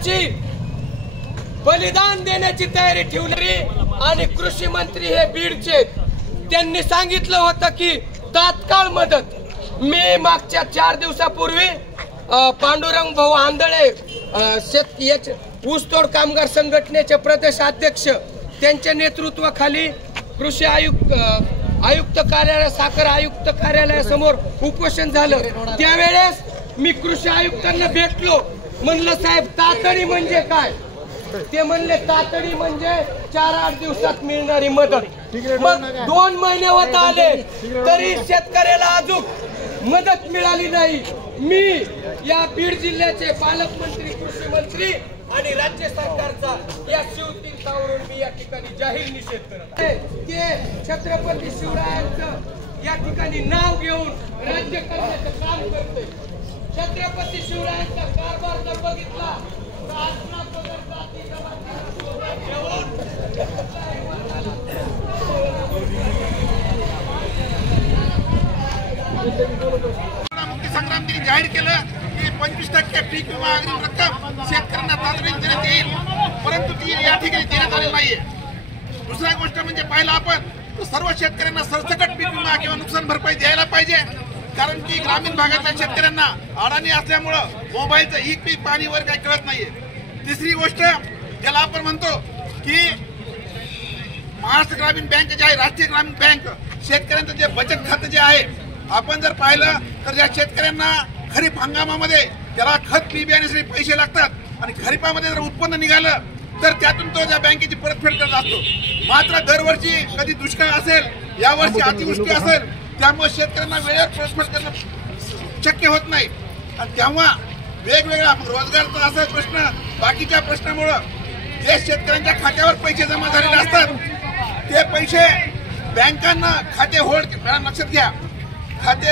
जीवाची बलिदान देण्याची तयारी ठेवणारी आणि कृषी मंत्री हे बीडचे त्यांनी सांगितलं होतं की तात्काळ मदत। मी मागच्या 4 दिवसापूर्वी पांडुरंग भाऊ आंधळे ऊसतोड कामगार संघटनेचे प्रदेश अध्यक्ष त्यांच्या नेतृत्वाखाली कृषी आयुक्त कार्यालय साखर आयुक्त कार्यालयासमोर उपोषण झालं। त्यावेळेस मी कृषी आयुक्तांना भेटलो, म्हणलं साहेब तातडी म्हणजे काय? ते म्हणले तातडी म्हणजे 4-8 दिवसात मिळणारी मदत। मग 2 महिने होत आले तरी शेतकऱ्याला अजून मदत मिळाली नाही। मी या बीड जिल्ह्याचे पालकमंत्री कृषी मंत्री आणि राज्य सरकारचा या शिवतीर्थावरून मी या ठिकाणी जाहीर निषेध करत आहे। ते छत्रपती शिवरायांचं या ठिकाणी नाव घेऊन राज्य करण्याचं काम करते। छत्रपती शिवरायांचा कारभार जर बघितला मुक्ती संग्राम दिनी जाहीर केलं की 25% पीक विमा अग्रिम रक्कम शेतकऱ्यांना तातडीने देण्यात येईल, परंतु ती या ठिकाणी देण्यात आली नाहीये। दुसरी गोष्ट म्हणजे पाहिलं आपण तर सर्व शेतकऱ्यांना सरसकट पीक विमा किंवा नुकसान भरपाई द्यायला पाहिजे, कारण की ग्रामीण भागातल्या शेतकऱ्यांना अडाणी असल्यामुळं मोबाईलचं ई पाणीवर काही कळत नाहीये। तिसरी गोष्ट ज्याला आपण म्हणतो की महाराष्ट्र ग्रामीण बँक जे आहे, राष्ट्रीय ग्रामीण बँक, शेतकऱ्यांचं जे बचत खातं जे आहे, आपण जर पाहिलं तर या शेतकऱ्यांना खरीप हंगामामध्ये त्याला खत बी बियाण्यासाठी पैसे लागतात आणि खरीपामध्ये जर उत्पन्न निघालं तर त्यातून तो त्या बँकेची परतफेड करत असतो। मात्र दरवर्षी कधी दुष्काळ असेल, यावर्षी अतिवृष्टी असेल, त्यामुळे शेतकऱ्यांना वेळेवर परतफेड करणं शक्य होत नाही आणि तेव्हा वेगवेगळ्या रोजगारचा असा प्रश्न, बाकीच्या प्रश्नामुळं जे शेतकऱ्यांच्या खात्यावर पैसे जमा झालेले असतात ते पैसे बँकांना खाते होल्ड लक्षात घ्या, खाते